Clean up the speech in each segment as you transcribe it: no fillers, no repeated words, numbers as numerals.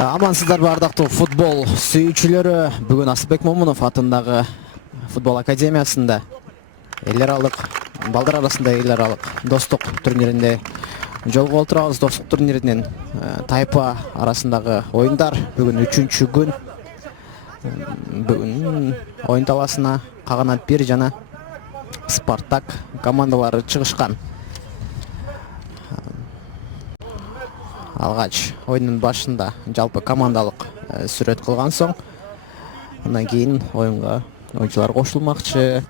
Амансыздар ардактуу футбол сүйүүчүлөрү. Бүгүн Асылбек Момунов атындагы футбол академиясында элдер аралык балдар арасында элдер аралык достук турниринде жолугуп отурабыз. Достук турниринин тайпа арасындагы оюндар бүгүн 3-күн. Бүгүн оюн талаасына Каганат-1 жана Спартак командалары чыгышкан. Алгач оюндун башында жалпы командалык сүрөт кылган соң, андан кийин оюнга оюнчулар кошулмакчы.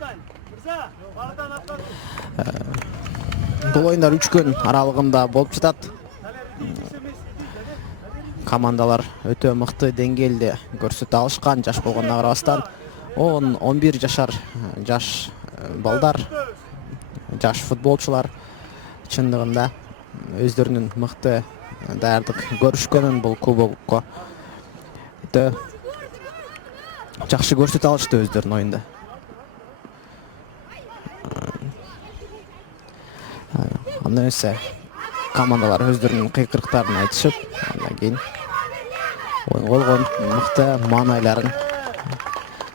Бул оюндар 3 күн аралыгында болуп жатат. Командалар өтө мыкты деңгээлде көрсөтө алышкан, жаш болгонуна карабастан 10-11 жашар жаш балдар, жаш футболчулар чындыгында өздөрүнүн мыкты даярдык көрүшкөнүн бул кубокко өтө жакшы көрсөтө алышты өздөрүнүн оюнда. Андан эсе командалар өздөрүнүн кыйкырыктарын айтышып, андан кийин оюнга болгон мыкты маанайларын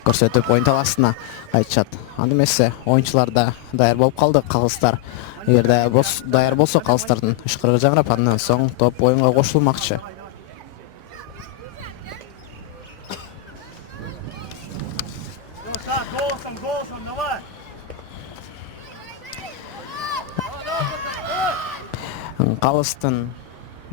көрсөтүп оюн талаасына кайтышат. Анда эмесе оюнчулар да даяр болуп калды. Калыстар эгер даяр болсо, калыстардын ышкырыгы жаңырап, андан соң топ оюнга кошулмакчы. Калыстын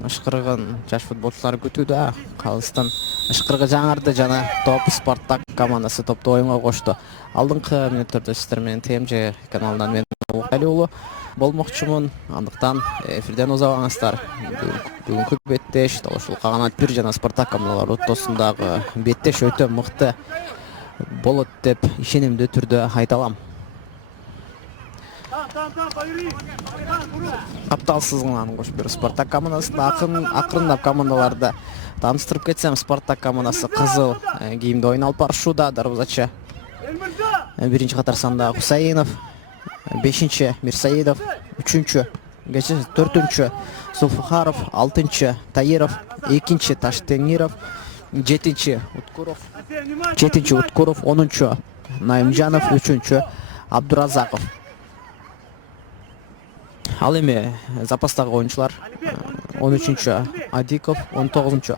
ышкырыгын жаш футболчулар күтүүдө. Калыстын ышкырыгы жаңырды жана топ Спартак командасы топту оюнга кошту. Алдыңкы мүнөттөрдө сиздер менен ТМЖ каналынан мен пайдалуу болмокчумун. Андыктан эфирден узабаңыздар. Бүгүнкү беттеш ушул Каганат-1 жана Спартак командалары ортосундагы беттеш өтө мыкты болот деп ишенимдүү түрдө айта алам. Капталсызгынан кошуп берүү Спартак командасында акырындап командаларды тааныштырып кетсем, Спартак командасы кызыл кийимде оюн алып барышууда. Дарбазачы биринчи катар сандагы Хусаинов, 5-чи Мирсаидов, 3-чү, 4-чү Сулфухаров, 6-чы Таиров, 2-чи Таштемиров, 7-чи Уткуров, 10-чу Наимжанов, 3-чү Абдуразаков. Ал эми запастагы оюнчулар: 13-чү Адиков, 19-чу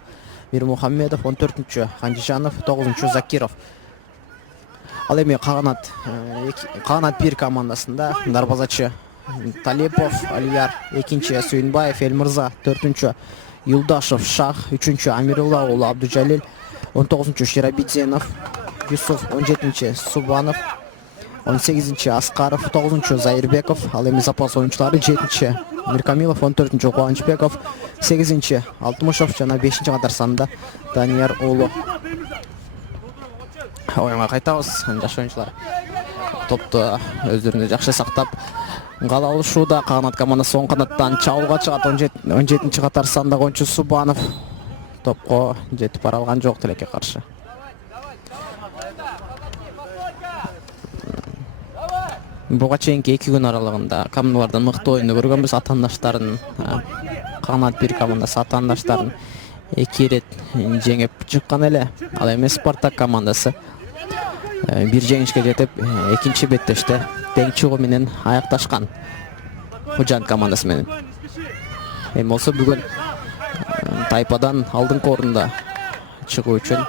Мирмухаммедов, 14-чү Ханжижанов, 9-чу Закиров. Ал эми Каганат-1 командасында дарбазачы Талепов Алияр, 2-чи Сүйүнбаев Элмырза, 4-чү Юлдашев Шах, 3-чү Амирулла уулу Абдужалил, 19-чү Ширабидзенов Юсуф, 17-чи Субанов, 18-чи Аскаров, 9-чу Заирбеков. Ал эми запас оюнчулары: 7-чи Миркамилов, 14-чү Кубанычбеков, 8-чи Алтымышев жана 5-чи катар санда Данияр уулу. Оюнга кайтабыз. Жаш оюнчулар топту өздөрүнө жакшы сактап кала алышууда. Каганат командасы оң канаттан чабуулга чыгат. 17-чи катар сандагы оюнчу Субанов топко жетип бара алган жок тилекке каршы. Буга чейинки 2 күн аралыгында командалардан мыкты оюнду көргөнбүз. Атаандаштарын Каганат-1 командасы атаандаштарын 2 ирет жеңип чыккан эле. Ал эми Спартак командасы бир жеңишке жетип, экинчи беттеште тең чыгуу менен аякташкан Хужан командасы менен. Эми болсо бүгүн тайпадан алдыңкы орунда чыгуу үчүн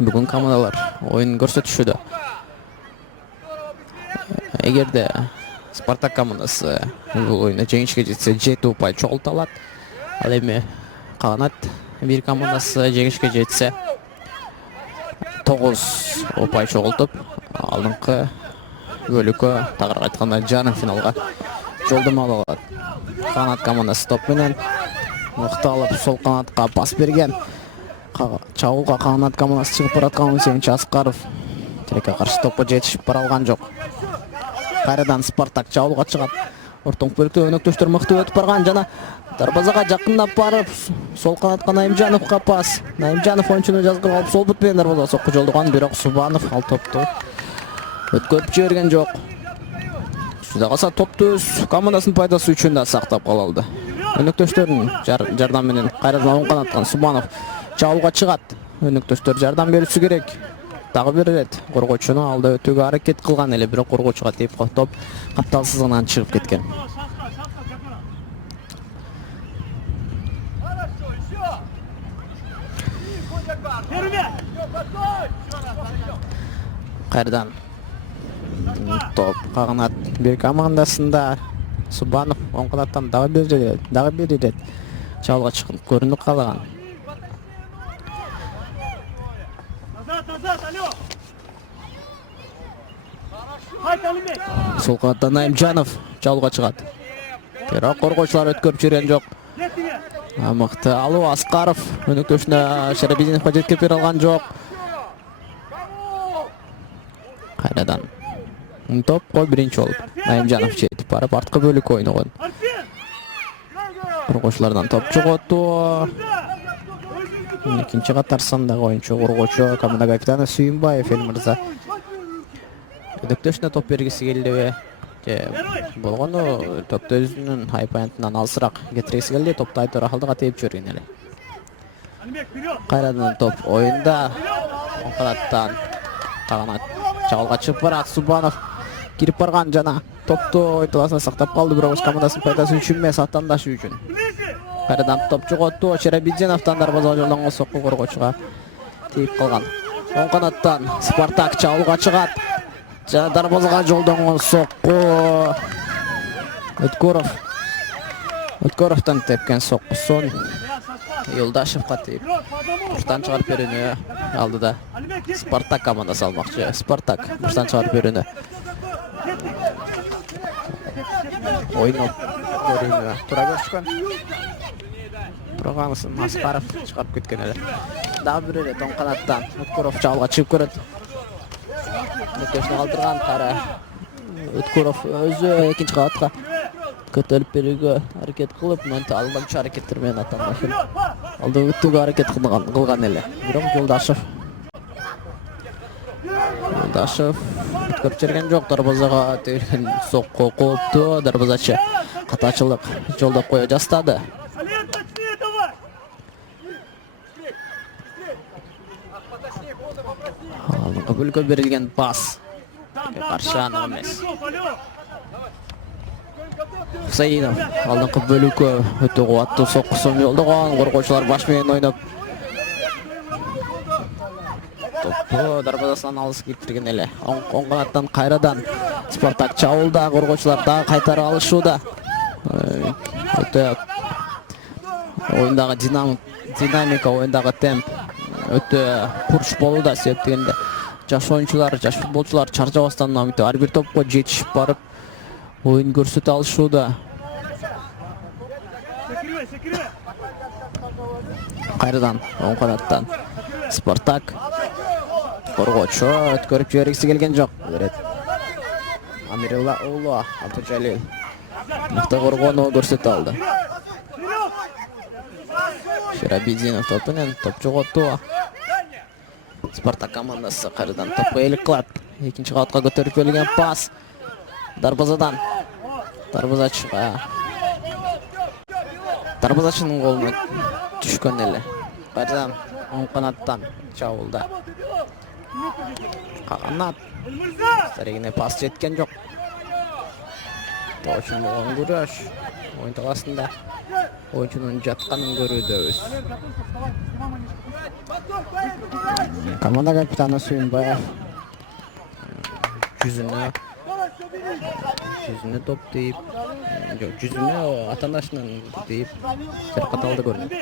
бүгүн командалар оюн көрсөтүшүүдө. Эгерде Спартак командасы бул оюнда жеңишке жетсе 7 упай чогулта алат. Ал эми Каганат-1 командасы жеңишке жетсе 9 упай чогултуп, алдыңкы бөлүккө, тагыраак айтканда жарым финалга жолдомо ала алат. Каганат командасы топ менен мыкты алып, сол канатка пас берген. Чабуулга Каганат командасы чыгып бараткан 18-чи Аскаров тилекке каршы топко жетишип бара алган жок. Кайрадан Спартак чабуулга чыгат. Ортоң бөлүктө өнөктөштөр мыкты өтүп барган жана дарбазага жакындап барып, сол канатка Наимжановго пас. Наимжанов оюнчуну жазгырып алып, сол бут менен дарбазага сокку жолдогон, бирок Субанов ал топту өткөрүп жиберген жок. Шуда калса топту өз командасынын пайдасы үчүн да сактап кала алды. Өнөктөштөрдүн жардам менен кайрадан оң канаттан Субанов чабуулга чыгат. Өнөктөштөр жардам берүүсү керек. Дагы бир ирет коргоочуну алда өтүүгө аракет кылган эле, бирок коргоочуга тийип топ капталсыздыгынан чыгып кеткен. Кайрадан топ Каганат бир командасында. Субанов оң канаттан дагы бир ирет чабуулга чыгып көрүнүп калган. Сол канаттан Наимжанов чабуулга чыгат. Бирок коргоочулар өткөрүп жиберген жок. Мыкты алуу Аскаров өнөктөшүнө Шеребизиновго жеткирип бере алган жок. Кайрадан топко биринчи болуп Наимжанов жетип барып арткы бөлүккө ойногон. Коргоочулардан топ жоготуу. Экинчи катар сандагы оюнчу коргоочу команда капитаны Сүйүнбаев Элмырза. Өнөктөшүнө топ бергиси келдиби? Болгону топты өзүнүн айпаянтынан алысыраак кетиргиси келди. Топту айтор алдыга тийип жиберген эле. Кайрадан топ оюнда. Оң канаттан Каганат чабуулга чыгып барат. Субанов кирип барган жана топту ойталасына сактап калды, бирок өз командасынын пайдасы үчүн эмес, атаандашы үчүн. Кайрадан топ жоготту. Шеребизиновдон дарбазага жолдонгон сокку коргоочуга тийип калган. Оң канаттан Спартак чабуулга чыгат. Жана дарбазага жолдонгон сокку Өткөровдон тепкен соккусун Юлдашевга тийип бурчтан чыгарып берүүнү алдыда Спартак командасы алмакчы. Спартак бурчтан чыгарып берүүнү ойноп көрүүнү туура көрүшкөн. Программасын Аскаров чыгарып кеткен эле. Дагы бир ирет оң канаттан Өткөров чабуулга чыгып көрөт. Өткөшүнө калтырган кара Өткөров өзү экинчи кабатка көтөрүп берүүгө аракет кылып, мынтип алдамчы аракеттер менен атаандашын алда өтүүгө аракет кылган эле. Бирок Жолдашев өткөрүп жиберген жок. Дарбазага тийген сокку кооптуу. Дарбазачы катачылык жолдоп кое жастады. Алдыңкы бөлүккө берилген пас каршы анық эмес. Хусейнов алдыңкы бөлүккө өтө кубаттуу соккусун жолдогон. Коргоочулар баш менен ойноп топту дарбазасынан алыс кетирген эле. Оң канаттан кайрадан Спартак чабуулда. Коргоочулар дагы кайтарып алышууда. Өтө оюндагы динамика, оюндагы темп өтө курч болууда. Себеп дегенде жаш оюнчулар, жаш футболчулар чарчабастан мынтип ар бир топко жетишип барып оюн көрсөтө алышууда. Кайрадан оң канаттан Спартак коргоочу өткөрүп жибергиси келген жок. Амирилла уулу Абдужалил мыкты коргоону көрсөтө алды. Шеребизинов топ менен топ жоготту. Спартак командасы кайрадан топко ээлик кылат. Экинчи кабатка көтөрүп берилген пас. Дарбазадан дарбазачынын колуна түшкөн эле. Кайрадан оң канаттан чабуулда Каганат старегине пас жеткен жок. Тоочун болгон күрөш оюн таласында оюнчунун жатканын көрүүдөбүз. Команда капитаны Сүйүнбаев жүзүнө топ тийип, жүзүнө атаандашынан тийип жаракат алды көрүнөт.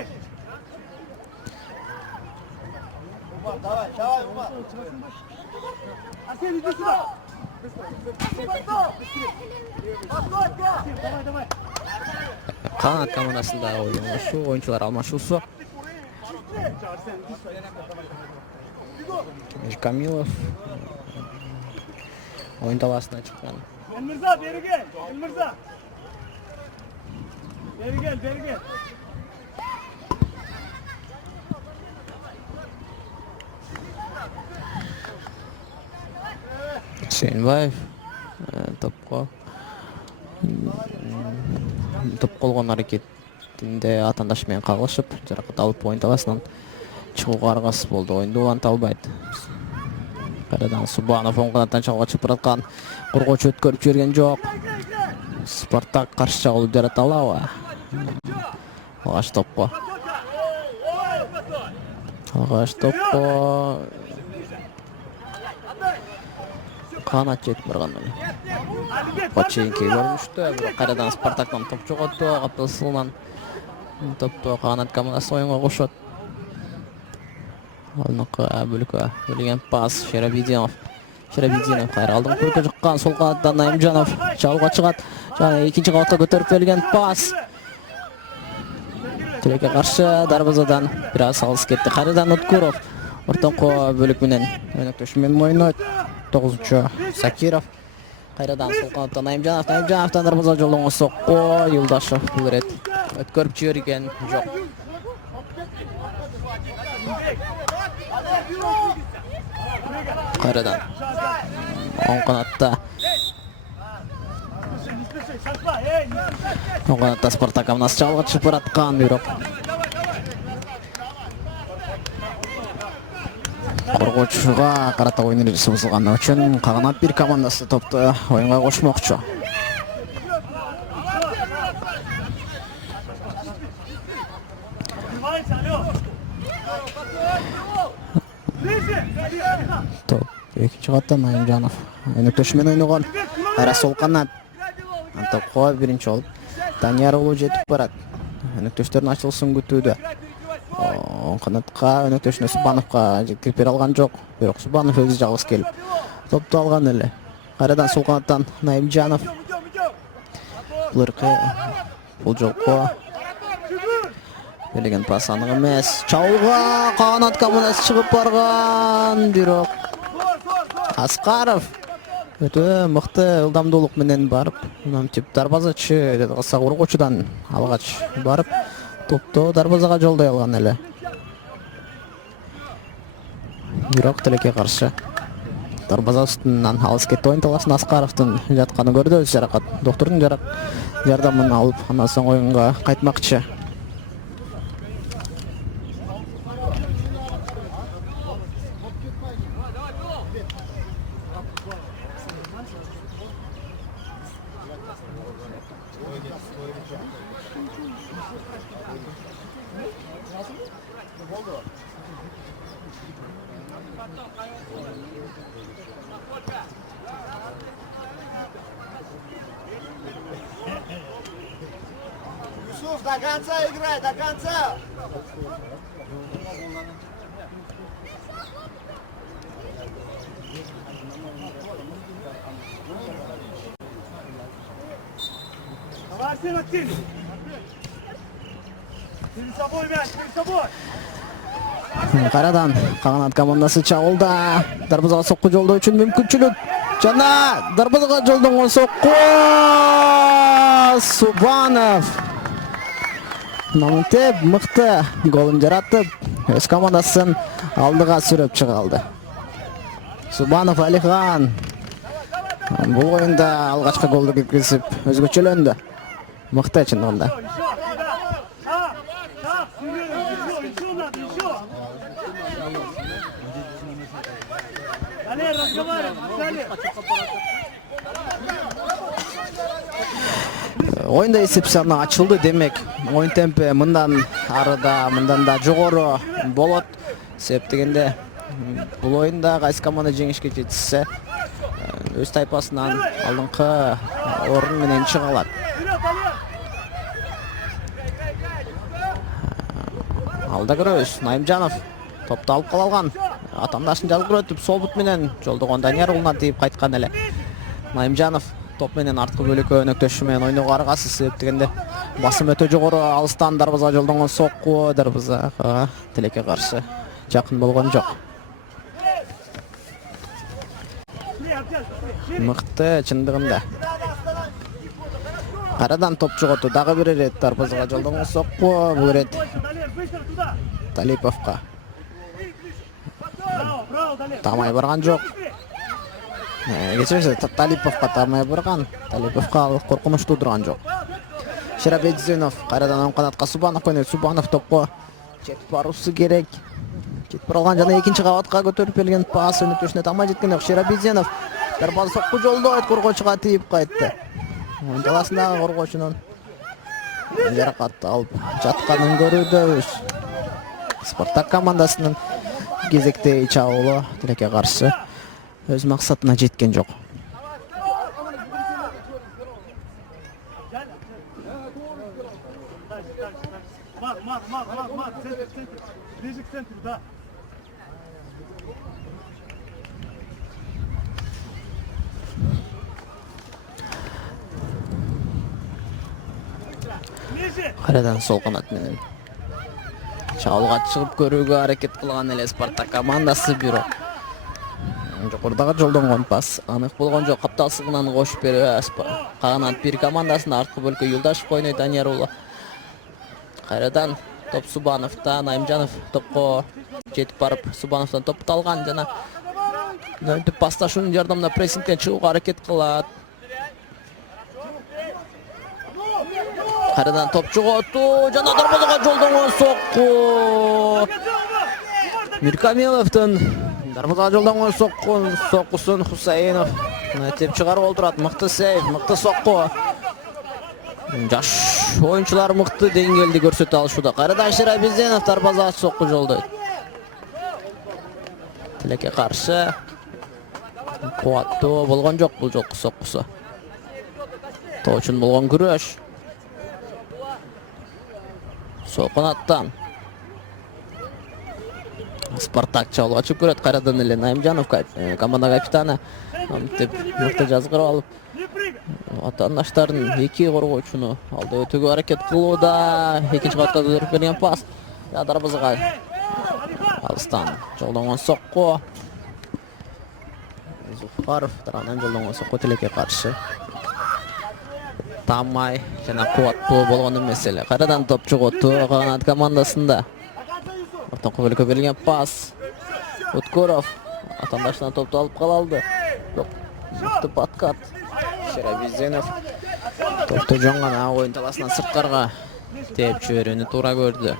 Каганат командасында оюнчулар алмашуусу. Камилов оюн таласына чыккан. Элмырза, бери кел. Элмырза. Бери кел. Сүйүнбаев топ колгон аракет бетинде атандаш менен кагылышып жаракат алып оюн таласынан чыгууга аргасыз болду. Оюнду уланта албайт. Кайрадан Субанов оң канаттан чабууга чыгып бараткан. Коргоочу өткөрүп жиберген жок. Спартак каршы чабуулуп жарата алабы? Алгаш топко. Канат жетип барган эле. Почейинки көрүнүштө, бирок кайрадан Спартактан топ жоготту, капысынан топту Каганат командасы оюнга кошот. Алдыңкы бөлүккө берилген пас Шерабидинов кайра алдыңкы бөлүккө жыккан, сол канаттан Наимжанов чабууга чыгат. Жана экинчи кабатка көтөрүп берилген пас. Тилекке каршы дарбазадан бир аз алыс кетти. Кайрадан Уткуров ортоңку бөлүк менен өнөктөшү менен ойнойт. 9-чу Сакиров кайрадан сол канаттан Наимжановтан дарбаза жолдонгон сокку. Юлдашев бул ирет өткөрүп жиберген жок. Кайрадан оң канатта Спартак командасы чабууга чыгып бараткан, бирок коргоочуга карата оюн эрежеси бузулган үчүн Каганат-1 командасы топту оюнга кошмокчу. Топ экинчи катта Наимжанов өнөктөшү менен ойногон. Кайра сол канат топко биринчи болуп Данияр уулу жетип барат. Өнөктөштөрдүн ачылышын күтүүдө. Оң канатка өнөктөшүнө Субановго жеткирип бере алган жок. Бирок Субанов өзү жалгыз келип топту алган эле. Кайрадан сол канаттан Наимжанов. Бул жолку берилген пас анык эмес. Чабууга Каганат командасы чыгып барган, бирок Аскаров өтө мыкты ылдамдуулук менен барып, мынтип дарбазачы деп калса коргоочудан алгач барып, топту дарбазага жолдой алган эле. Бирок тилекке каршы дарбаза үстүнөн алыс кетти. Оюн таласын Аскаровдун жатканы көрдү, өз жаракат. Доктурдун жардамын алып, андан соң оюнга кайтмакчы. До конца играй, до конца! Давай, Арсен, активно! Перед собой мяч, перед собой! Кайрадан Каганат командасы чабуулда. Дарбазага сокку жолдоо үчүн мүмкүнчүлүк. Жана дарбазага жолдонгон сокку Субанов. Намынтеп мыкты голун жаратып, өз командасын алдыга сүрөп чыга алды. Субанов Алихан бул оюнда алгачкы голду киргизип өзгөчөлөндү. Мыкты чындыгында. Оюнда эсеп саны ачылды демек. Оюн темпи мындан арыда, мындан да жогору болот. Себеп дегенде бул оюнда кайсы команда жеңишке жетишсе, өз тайпасынан алдыңкы орун менен чыга алат. Алда көрөбүз. Наимжанов топту алып кала алган. Атамдашын жалгыртып, сол бут менен жолдогон Данияр уулуна тийип кайткан эле. Наимжанов топ менен арткы бөлүккө өнөктөшү менен ойноого аргасыз. Себеп дегенде басым өтө жогору, алыстан дарбазага жолдонгон сокку дарбазага тилекке каршы жакын болгон жок. Мыкты чындыгында. Кайрадан топ жоготу, дагы бир ирет дарбазага жолдонгон сокку, бул ирет Талиповго. Тамай барган жок. Кечирсиз, Талиповго тамай барган. Талиповго коркунучтуу турган жок. Шерабедзинов кайрадан оң канатка Субанов ойнойт. Субанов топко жетип баруусу керек. Жетип барган жана экинчи кабатка көтөрүп берген пас өнөктөшүнө тамай жеткен жок. Шерабедзинов дарбаза сокку жолдойт, коргоочуга тийип кайтты. Оң таласындагы коргоочунун жаракат алып жатканын көрүүбүз. Спартак командасынын кезектеги чабуулу тилекке каршы өз максатына жеткен жок. Ближе к центру, да. Кайрадан сол канат менен чабуулга чыгып көрүүгө аракет кылган эле Спартак командасы, бирок жогорудагы жолдонгон пас анык болгон жок. Капталсызгынан кошуп берүү Каганат 1 командасына арткы бөлкө Юлдашев ойнойт. Данияр уулу кайрадан топ Субановда. Найымжанов топко жетип барып Субановдон топду алган жана өтүп пасташуунун жардамында прессингден чыгууга аракет кылат. Кайрадан топ жоготуу жана дарбазага жолдонгон сокку. Миркамиловдун дарбазага жолдонгон соккусун Хусаинов теп чыгарып олтурат. Мыкты сейв, мыкты сокку. Жаш оюнчулар мыкты деңгээлди көрсөтө алышууда. Кайрадан Шерабедзинов дарбазага сокку жолдойт. Тилекке каршы кубаттуу болгон жок бул жолку соккусу. Тоочун болгон күрөш. Сол канаттан Спартак чабуулга чыгып көрөт. Кайрадан эле Найымжанов команда капитаны мыкты жазгырып алып атаандаштарын эки коргоочуну алда өтүүгө аракет кылууда. Экинчи кабатка көтөрүп берген пас. Дарбазага алыстан жолдонгон сокку. Зуфаров тарабынан жолдонгон сокку тилекке каршы тамай жана кубаттуу болгон эмес эле. Кайрадан топ жоготуу Каганат командасында. Ортоңку бөлүккө берилген пас. Уткуров атаандашынан топту алып кала алды. Мыкты подкат. Шерабедзинов топту жоңгон оюн таласынан сырткарга тээп жиберүүнү туура көрдү.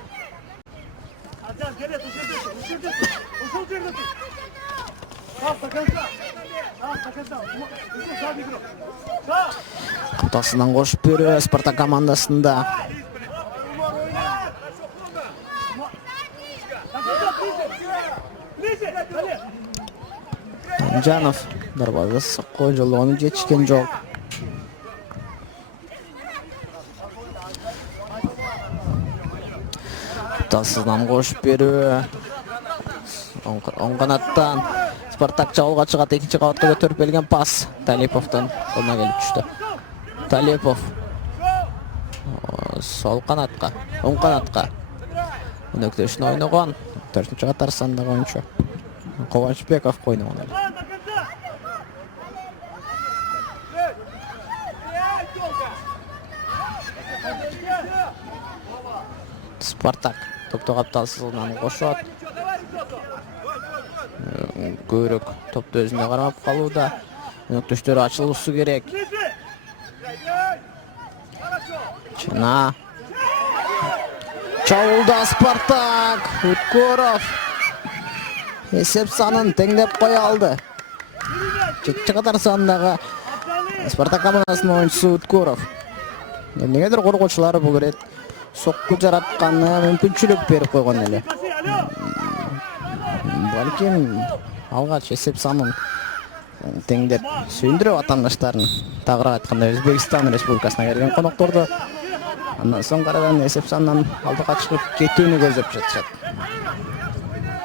Капталсынан кошуп берүү Спартак командасында. Жанов дарбаза сокку жолдогону жетишкен жок. Капталсыздан кошуп берүү оң канаттан Спартак чабуулга чыгат. Экинчи кабатка көтөрүп берилген пас Талиповдон колуна келип түштү. Талипов сол канатка, оң канатка өнөктөшүнө ойногон. 4-чү катар сандагы оюнчу Кованчбеков ойногон эле. Спартак топту капталсызынан кошот. Көбүрөөк топту өзүнө кармап калууда. Өнөктөштөрү ачылуусу керек. Жана чабуулда Спартак. Уткуров эсеп санын теңдеп кое алды. 7-чи катар сандагы Спартак командасынын оюнчусу Уткуров. Эмнегедир коргоочулары бул рет сокку жаратканы мүмкүнчүлүк берип койгон эле. Балким алгач эсеп санын теңдеп сүйүндүрүп атаандаштарын, тагыраак айтканда Өзбекстан Республикасына келген конокторду андан соң кайрадан эсеп санынан алдыга чыгып кетүүнү көздөп жатышат.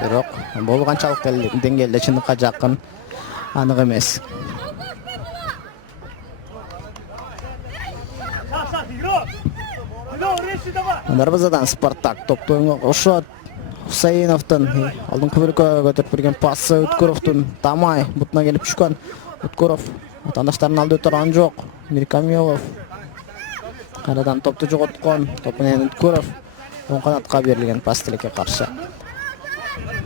Бирок бул канчалык деңгээлде чындыкка жакын анык эмес. Дарбазадан Спартак топту оңго кошот. Хусаиновдун алдыңкы бөлүккө көтөрүп берген пасы Уткуровдун тамай бутуна келип түшкөн. Уткуров атаандаштарын алды турган жок. Миркамилов кайрадан топту жоготкон. Топ менен Уткуров оң канатка берилген пас тилекке каршы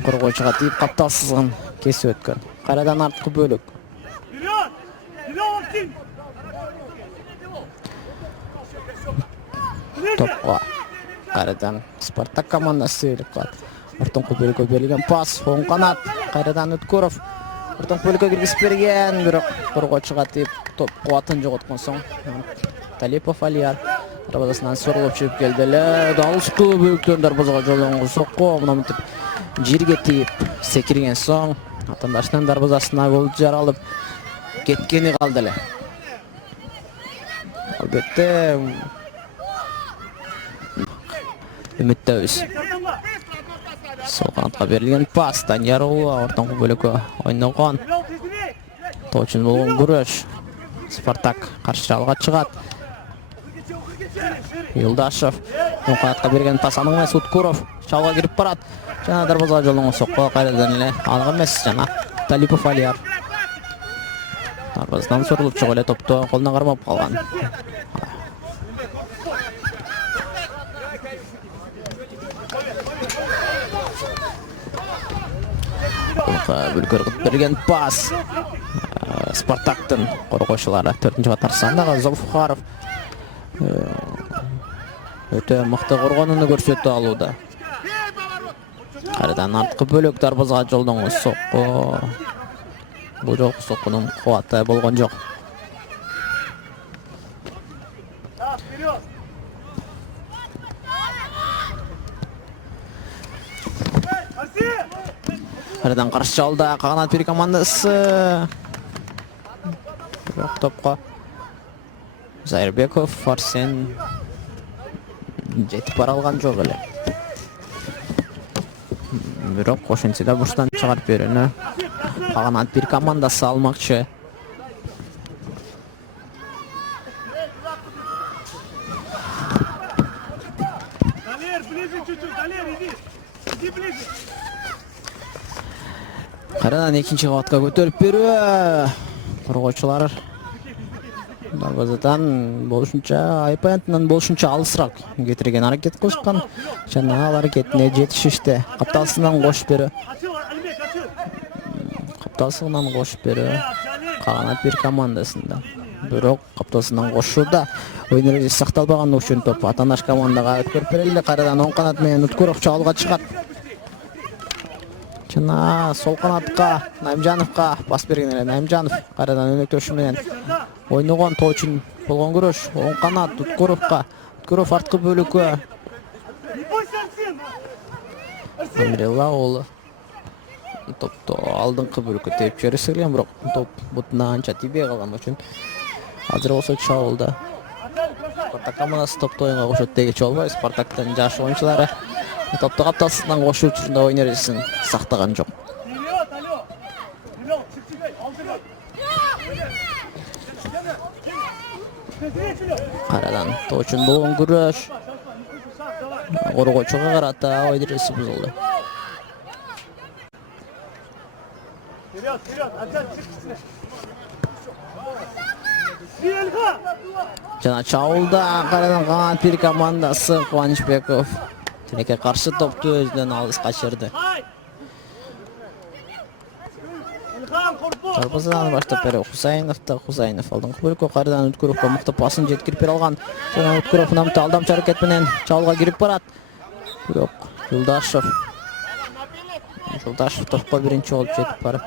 коргоочуга тийип капталсызгын кесип өткөн. Кайрадан арткы бөлүк. Топқа қайрадан Спартак командасы иелик кылат. Ортоңку бөлүккө берилген пас, оң канат кайрадан Өткөров. Ортоңку бөлүккө киргизип берген, бирок коргоочуга тип топ кубатын жоготкон соң Талипов Алияр дарбазасынан сорулуп чыгып келди эле. Далыстуу бөлүктөн дарбазага жолдонгон сокко мына мынтип жерге тийип секирген соң атаандашынын дарбазасына гол жаралып кеткени калды эле. Албетте үмүттөбүз. Сол канатка берилген пас Данияр уулу ортоңку бөлүккө ойногон. Точун болгон күрөш. Спартак каршы алга чыгат. Юлдашев оң канатка берген пас анык эмес, Уткуров чалга кирип барат. Жана дарбазага жолдонгон сокко кайрадан эле анык эмес, жана Талипов Алияр дарбазадан сорулуп чыгып эле топту колуна кармап калган. Бүлкөргөп берген пас Спартактын коргоочулары 4-нчы катар сандагы Золфухаров өтө мыкты коргонууну көрсөтө алууда. Кайрадан арткы бөлүк дарбазага жолдонгон сокко. Бул жолку соккунун кубаты болгон жок. Кайрадан каршы жалда Каганат-1 командасы. Бирок топко Зайырбеков Арсен жетип бара алган жок эле. Бирок кошумчада бурчтан чыгарып берүүнү Каганат-1 командасы алмакчы. Кайрадан экинчи кабатка көтөрүп берүү. Коргоочулар дарбазадан болушунча айпаянтынан болушунча алысыраак кетирген аракет кылышкан. Жана ал аракетине жетишишти. Капталсынан кошуп берүү. Капталсынан кошуп берүү Каганат-1 командасында. Бирок капталсынан кошууда оюн эрежеси сакталбаган үчүн топ атаандаш командага өткөрүп берилди. Кайрадан оң канат менен Уткуров чабуулга чыгат. Жана сол канатка Наймжановго пас берген эле. Наймжанов кайрадан өнөктөшү менен ойногон Точун болгон күрөш. Оң канат Уткуровго. Уткуров арткы бөлүккө. Амирелла уулу топту алдыңкы бөлүккө терип жиберсе келген, бирок топ бутуна анча тийбей калган үчүн азыр болсо чабуулда. Спартак командасы топту оюнга кошот дегечи болбой, Спартактын жаш оюнчулары топту капталсынан кошуу учурунда оюн эрежесин сактаган жок. Кайрадан Точун болгон күрөш. Коргоочуга карата оюн эрежеси бузулду. Жана чабуулда кайрадан Каганат-1 командасы Кубанычбеков тилекке каршы топту өзүнөн алыс качырды. Дарбазадан баштап берүү Хусайнов алдыңкы бөлүккө кайрадан Өткөровго мыкты пасын жеткирип бере алган. Жана Өткөров намты алдамчы аракет менен чабуулга кирип барат. Бирок Юлдашев топко биринчи болуп жетип барып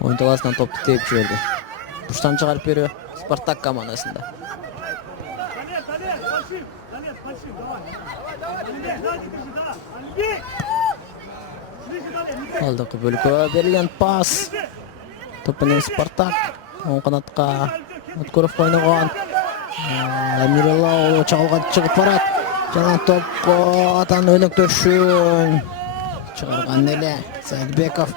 оюн талаасынан топту терип жиберди. Бурчтан чыгарып берүү Спартак командасында. Алдыңкы бөлүккө берилген пас. Топ менен Спартак оң канатка Өткөров ойногон. Амирелла уулу чабуулга чыгып барат. Жана топко атан өнөктөшүн чыгарган эле Зайырбеков.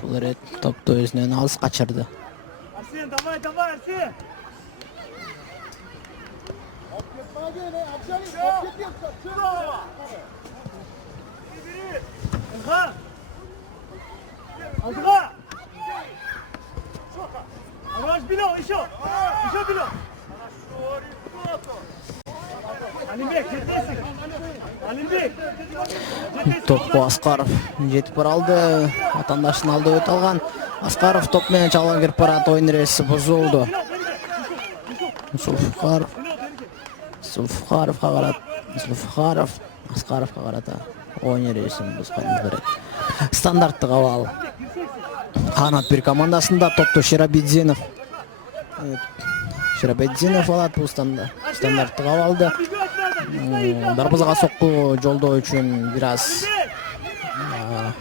Бул рет топту өзүнөн алыс качырды. Арсен, давай, Арсен! Алдыга! Аваж било, еще било! Алимбек, жетесиң! Алимбек! Топко Аскаров жетип бара алды. Атаандашын алды өтө алган. Аскаров топ менен чалга кирип барат, оюн эрежеси бузулду. Зулфухаров Зулфухаровга карат. Зулфухаров Аскаровга карата. Oyun erесин бузганды берет. Стандарттык абал. Каганат-1 командасында топту Биздинов. Биздинов алат бул стандарттык абалды. Дарбазага сокку жолдоо үчүн бир аз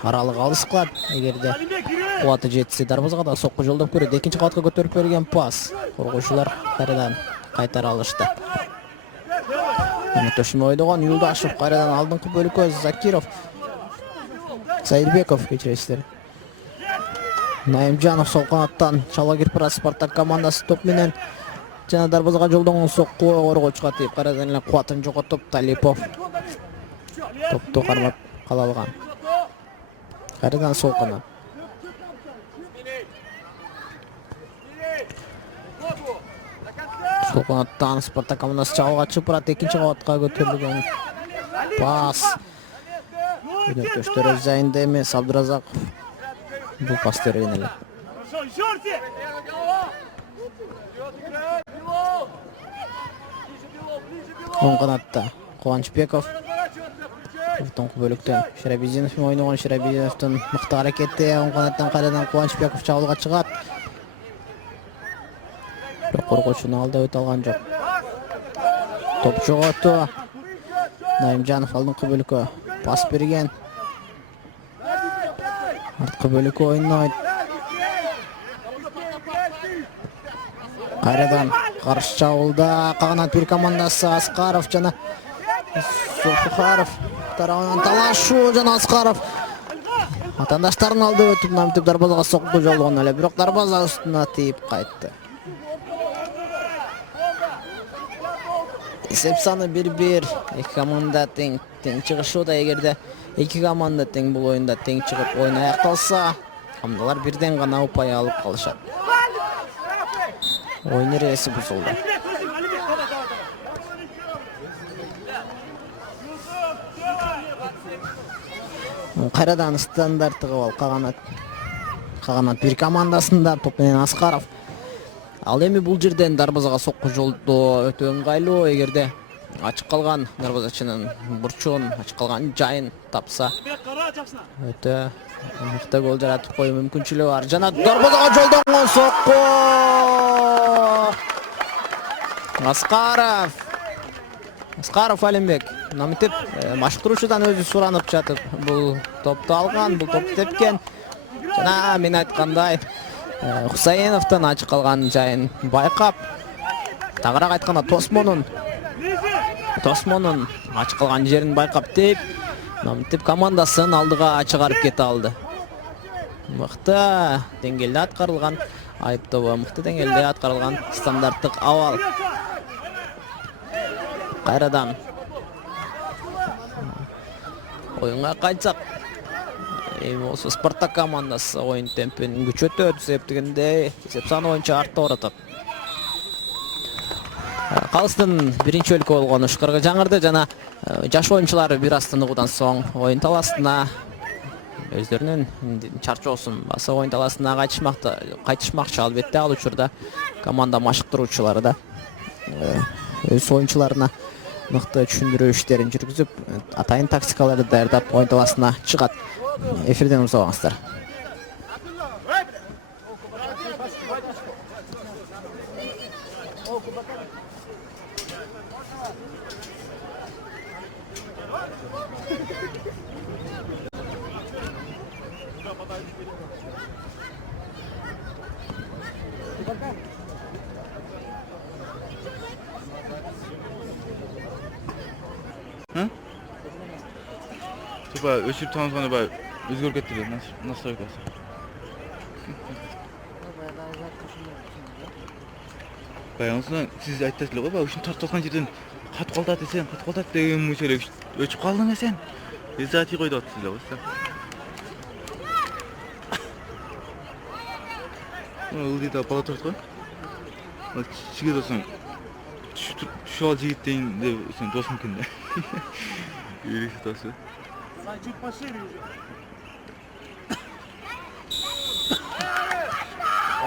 аралык алыс кылат. Эгерде кубаты жетсе дарбазага да сокку жолдоп көрөт. Экинчи кабатка көтөрүп берген пас. Коргоочулар кайрадан кайтара алышты. Төшмө ойдогон Юлдашев кайрадан алдыңкы бөлүккө Закиров. Сайырбеков кечиресиздер. Наимжанов сол канаттан чала кирип барат. Спартак командасы топ менен жана дарбазага жолдонгон сокку коргоочуга тийип кайрадан эле кубатын жоготуп Талипов топту кармап кала алган. Кайрадан сол канат. Сол канаттан Спартак командасы чабууга чыгып барат. Экинчи кабатка көтөрүлгөн пас. Көчтөр жайында эмес Абдыразаков бул пас берген эле. Оң канатта Кубанычбеков. Ортоңку бөлүктөн Биздинов менен ойногон Биздиновдун мыкты аракети. Оң канаттан кайрадан Кубанычбеков чабуулга чыгат. Коргоочунун алда өтө алган жок. Топ жоготу. Наимжанов алдыңкы бөлүккө пас берген. Арткы бөлүккө ойнойт. Кайрадан каршы чабуулда Каганат-1 командасы Аскаров жана Зулфухаров тарабынан талашуу жана Аскаров атаандаштардын алды өтүп намтип дарбазага сокку жолгон эле, бирок дарбаза үстүнө тийип кайтты. Эсеп саны 1-1. Эки команда тең чыгышууда. Эгерде эки команда тең бул оюнда тең чыгып оюн аякталса, командалар бирден гана упай алып калышат. Oyun eresi buzuldu. Kayradan standartı kabal Каганат-1 командасында топ менен Аскаров. Ал эми бул жерден дарбазага сокку жолдоо өтө ыңгайлуу. Эгерде ачык калган дарбазачынын бурчун, ачык калган жайын тапса, өтө мыкты гол жаратып коюу мүмкүнчүлүгү бар. Жана дарбазага жолдонгон сокку Аскаров Алимбек намитип машыктыруучудан өзү суранып жатып бул топту алган, бул топту тепкен. Жана мен айткандай Хусайновдон ачык калган жайын байкап, тагыраак айтканда Тосмонун ачык калган жерин байкап теп, намитип командасын алдыга чыгарып кете алды. Мыкты деңгээлде аткарылган айыптоо, мыкты деңгээлде аткарылган стандарттык абал. Кайрадан оюнга кайтсак, эми болсо Спартак командасы оюн темпин күчөтөт, эсептегенде эсеп саны боюнча артта оратат. Кыргызстандын биринчи өлкө болгон Ушкарга жаңырды жана жаш оюнчулар бир аз тыныгуудан соң оюн таласына өздөрүнүн чарчоосун басып оюн таласына кайтышмакчы. Албетте ал учурда команда машыктыруучулары да өз оюнчуларына мыкты түшүндүрүү иштерин жүргүзүп, атайын тактикаларды даярдап оюн таласына чыгат. Эфирден узабаңыздар. Өшіп танысқаны бай өзгеріп кетті бе, настройкасы. Баяғысынан сіз айтасыздар ғой, үшін тартқан жерден қатып қалдады сен, қатып қалдады деген мүшелі өшіп қалдың сен. Зати қойды атсыздар ғой. Ылдида бала тұрды ғой. Жігіт olsun, şu al жігіт дейін деп сен досым күнде. Ерекше досы. Чуть пошире уже.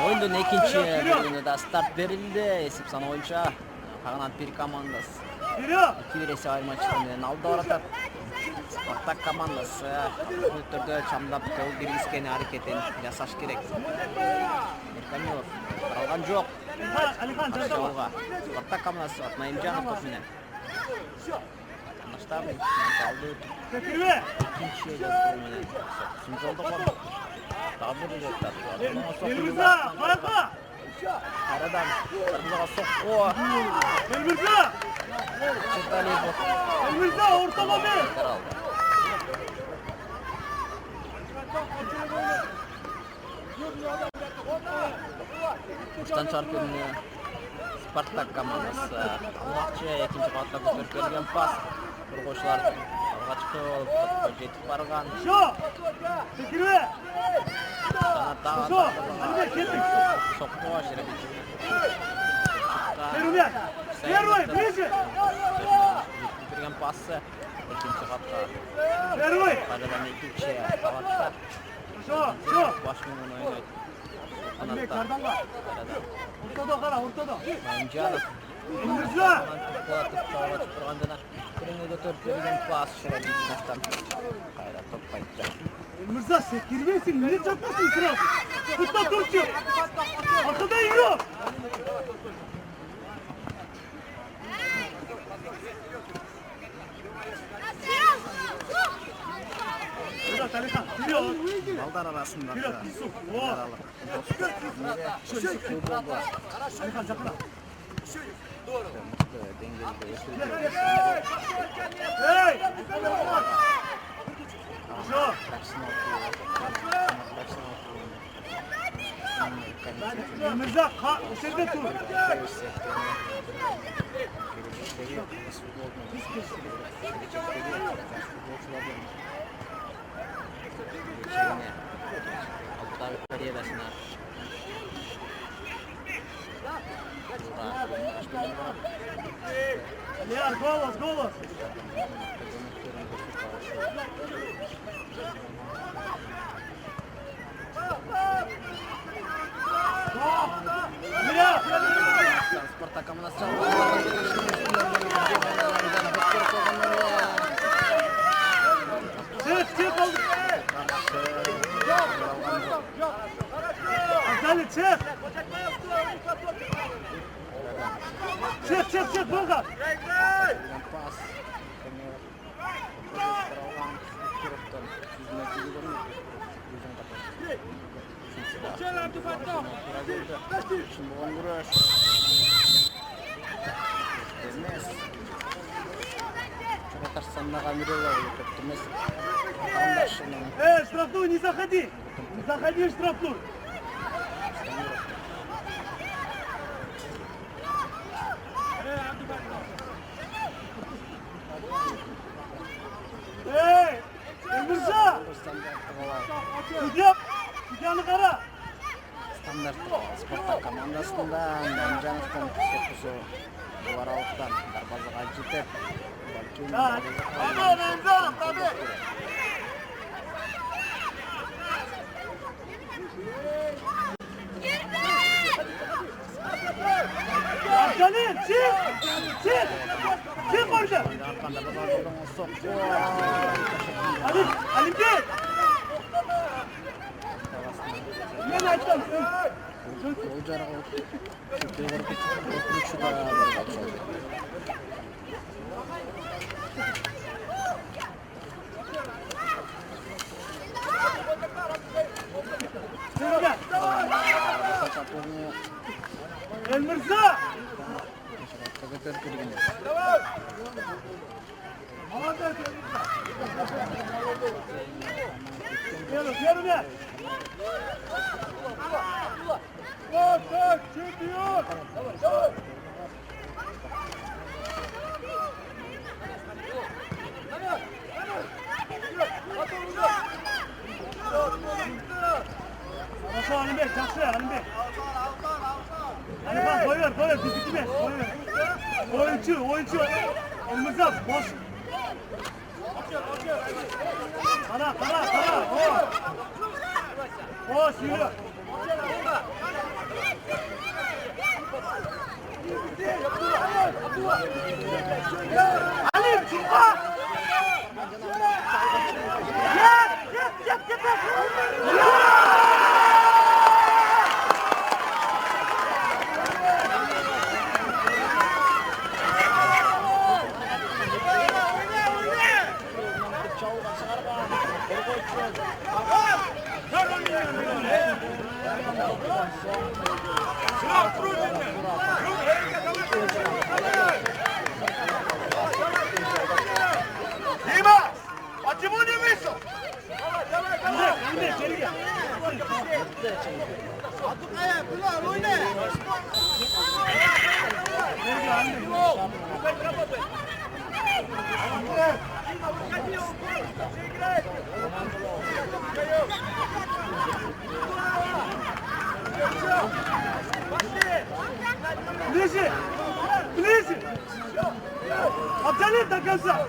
Oyundun ikinci bölümünde de start verildi. Esip sana oyunca Каганат-1 командасы. 2-1 эсеп айырмачылыгы менен алда баратат. Спартак командасы мүнөттөрдө чамдап гол киргизген аракетин жасаш керек. Камилов алган жок. Алихан жазалга. Спартак командасы Наимжанов топ менен. Таштап алды. Кирбе. Экинчи жолдо менен. Жолдо бар. Дагы бир жолдо. Элмирза, байка. Арадан кырмызыга сокко. Элмирза. Черталиев. Элмирза ортого бер. Uçtan çarpını Спартак командасы алгачы экинчи кабатка көтөрүп берген пас. Кургоочулар алгачкы болуп жетип барган. Кирбе. Сокко ашырып. Первый, ближе. Берген пасы экинчи кабатка. Первый. Пайдалуу экинчи кабатта. Баш менен ойнойт. Карданга. Ортодо кара, ортодо. Наимжанов. Элмирза. Көтөрүп берген пас Шерабиевден. Кайра топ кайтты. Элмирза, сен кирбейсиң, эмне жатасың сразу? Тутта турчу. Аркада йүрү. Балдар арасында. Элмирза, сенде тур. Alttagi kariyerasına Леар, голос, голос. Спартак командасы Чек! Чек, Болга! пас. Штрафной, не заходи! Не заходи в штрафную! Эй! Эмирза! Судьяны кара! Стандарттык Спартак командасында Наимжановдун соккусу аралыктан дарбазага жетет. Jalil, çık! Çık orada! Ali gel! Ne açtın? Элмирза! Yerine! Çekiyor! Aşağı Halim Bey, çakşı Halim Bey. Halim Bey, koy ver, bizi kime? Koy ver. Oyuncu. Elimize boş. Kara. Boş yürü. Alim çıkma. Git. Дима, почему не вышел? Ближе. Обтяни до конца.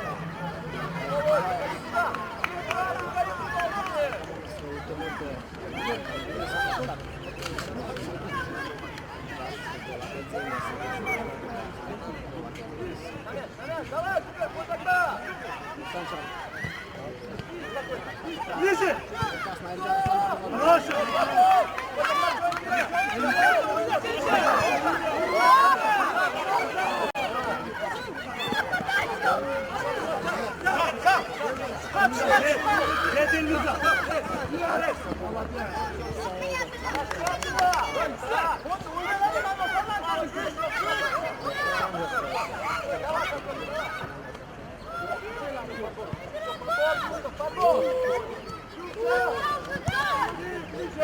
Ближе. Хорошо.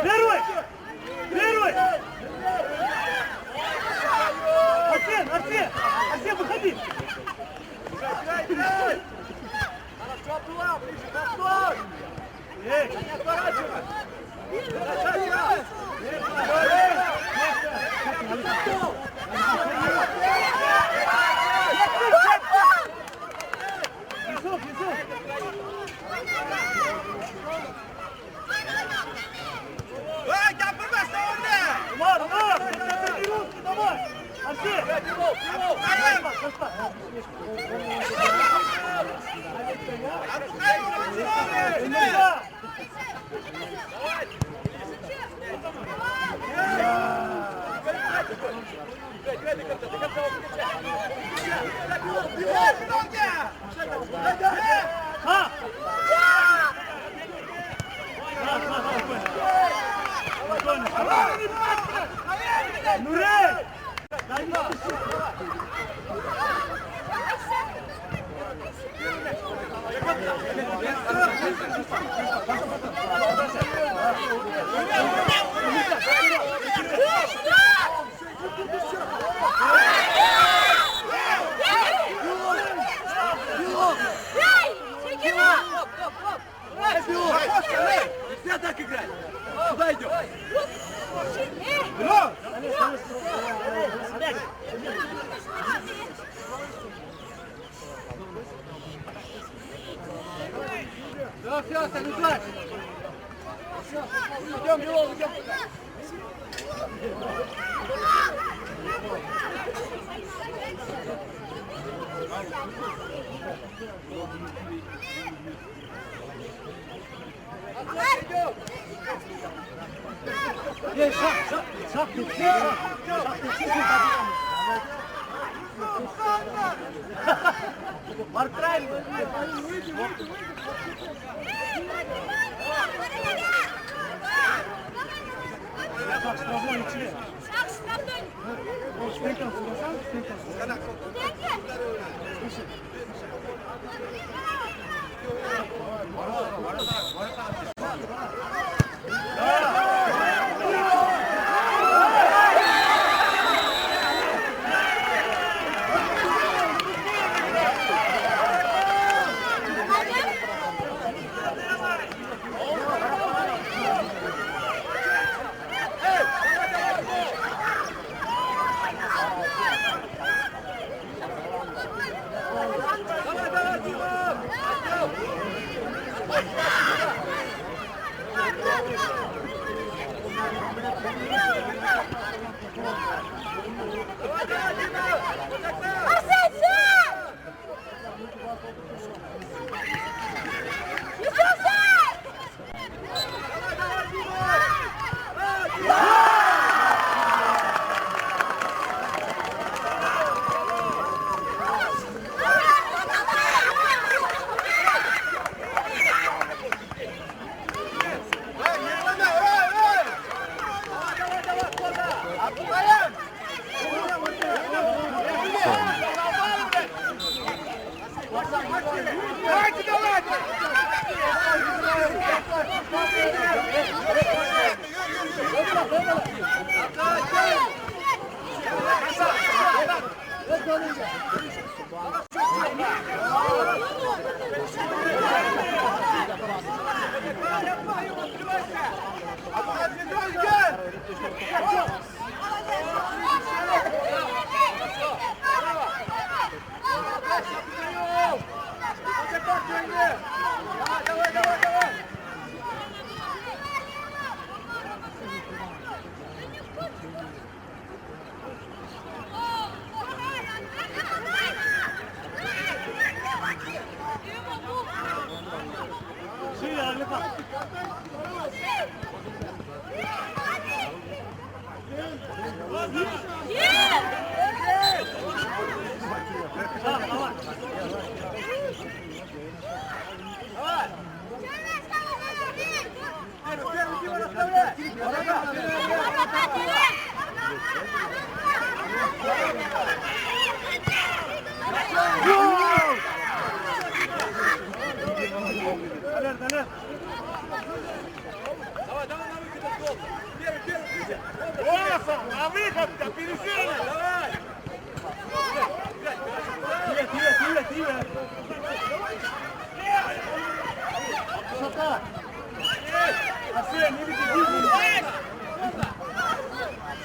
Первый! Арсен, выходи! Не отворачивай! Давай! Арсен! Нурей! Нельзя так играть! Куда идем? Все, Станислав! Идем, Белов, идем! Шаг, Маркрайм!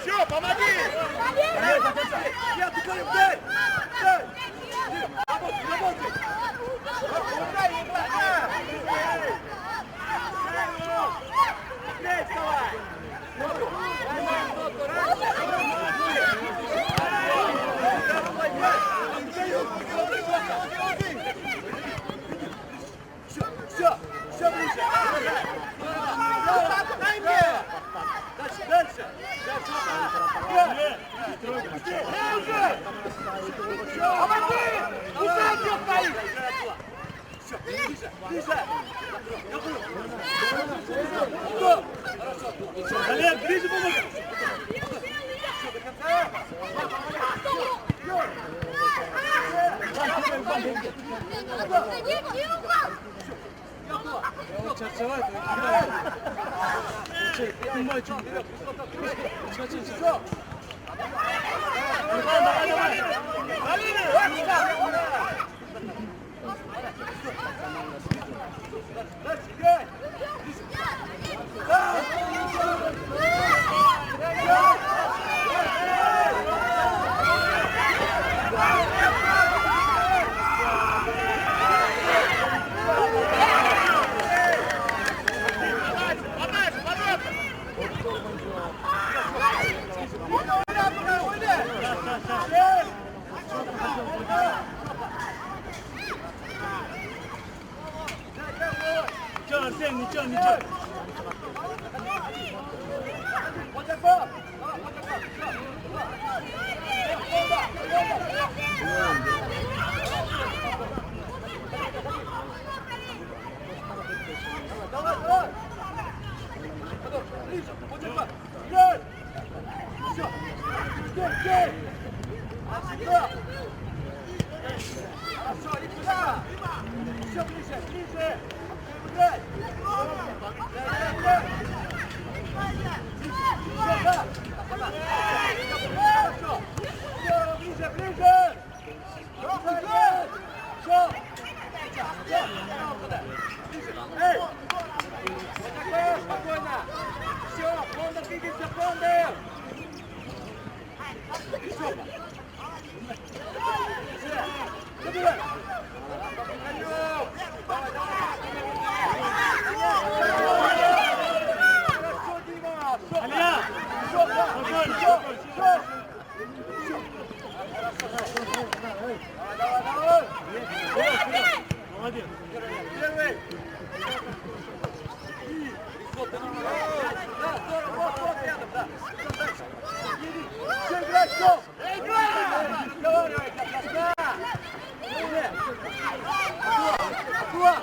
Все, помоги! Все ближе! Дальше! Олег, ближе помогай! Ничего. Давай. Ближе, Все. Стой. Хорошо, иди туда. Все ближе. Спокойно! Все, фондер двигайся, фондер! Забирай! Хорошо, Дима! Алия! Давай! Молодец! Первый! Да, здорово, вот рядом, да. Дальше. Все, играй, все! Разговаривай, как доска! Акула!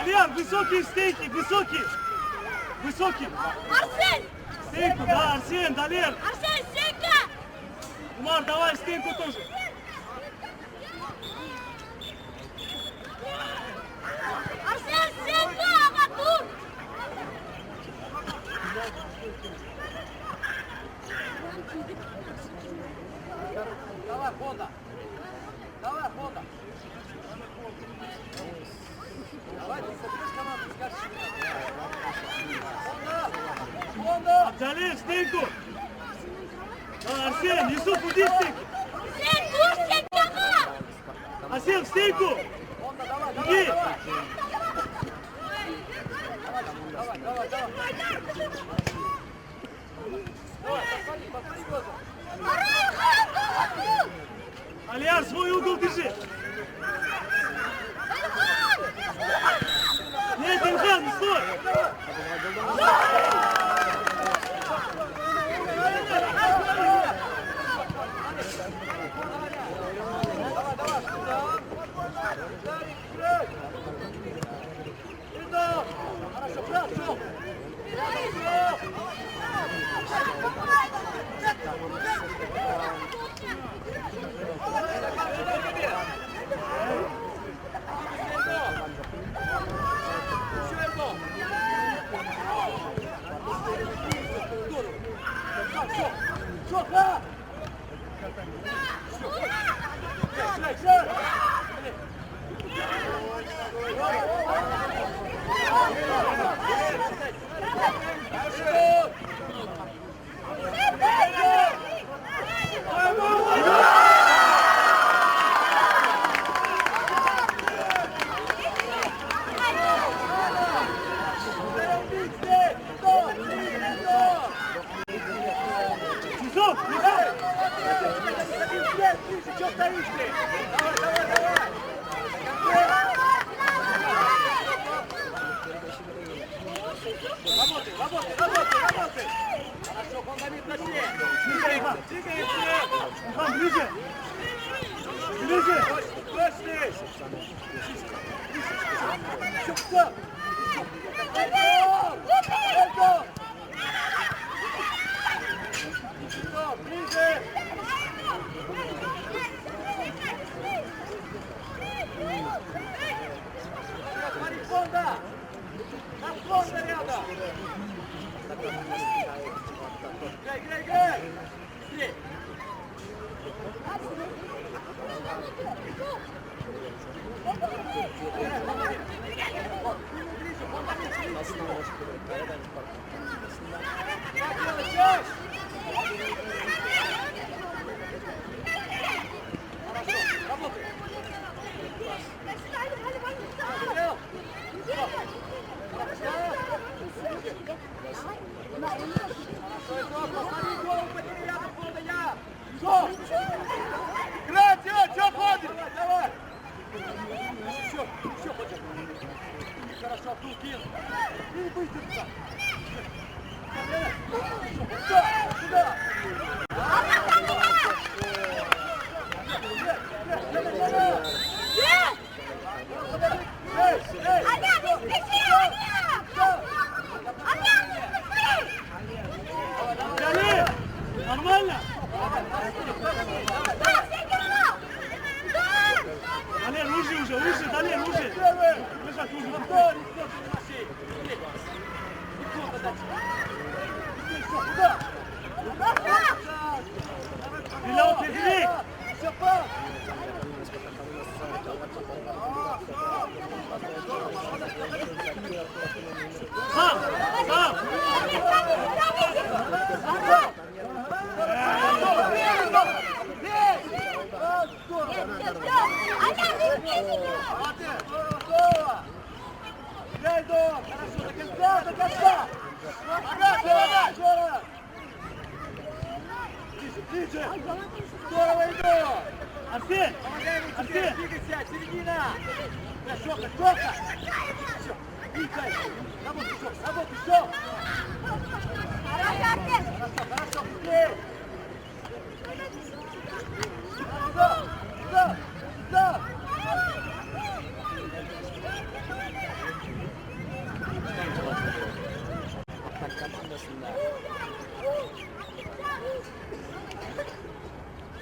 Алиан, высокие стейки, высокие. Высокий. Арсен! Стенку, да, Арсен, Далер. Арсен, стенка! Умар, давай стенку тоже. Арсен, стенка, Агатур! Давай, Фонда. Давай, Фонда. Давай, ты соберешь команду, скажешь. Фонда! Далер, стенку. Да, Арсен, Юсуф, уйди в стенку. Арсен, тур стенкага! Арсен, в стенку. Фонда, давай, Иди. давай. Давай, посмотри глаза. Алиар, свой угол держи. Нет, Илхан, не стой. Хорошо, хорошо. Ближе! Ближе! Посмотри, Беляу, тезірек! Сам! Сам! Здорово иду! Арсен! Арсен! Двигайся, середина! Шока, шока! Все, двигай! Работай, шок, работай, шок! Хорошо, быстрее! Сюда! Сюда!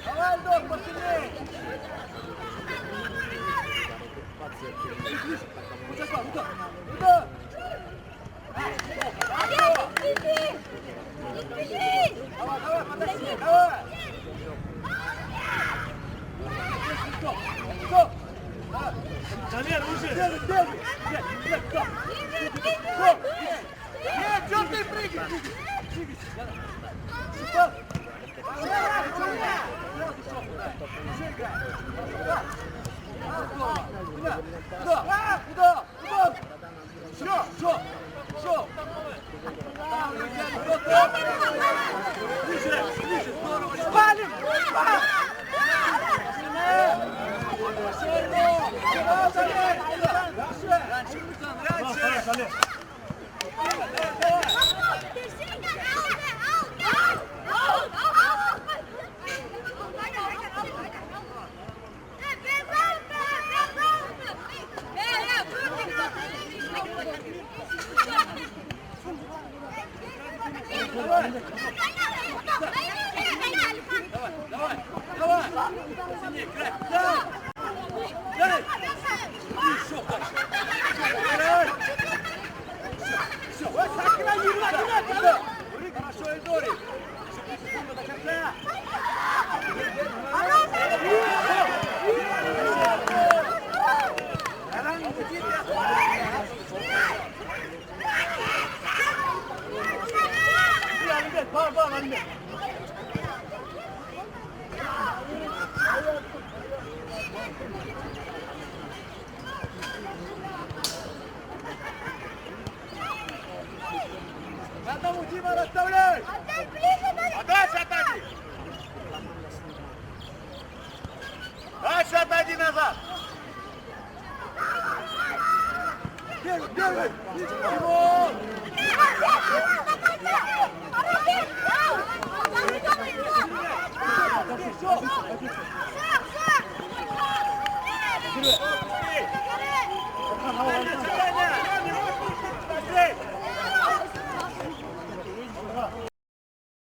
Давай, Док, посильнее! Куда? Давай, подожди, давай! Стоп! Замер, уже! Нет, что ты прыгаешь? Стоп! Куда? Что? Ближе, здорово! Спалим! Раньше! Хорошо, Эдори! До конца! Bağ, anne! Одному, Дима, расставляй! Дальше отойди! Дальше отойди назад! Бегай! Тимон!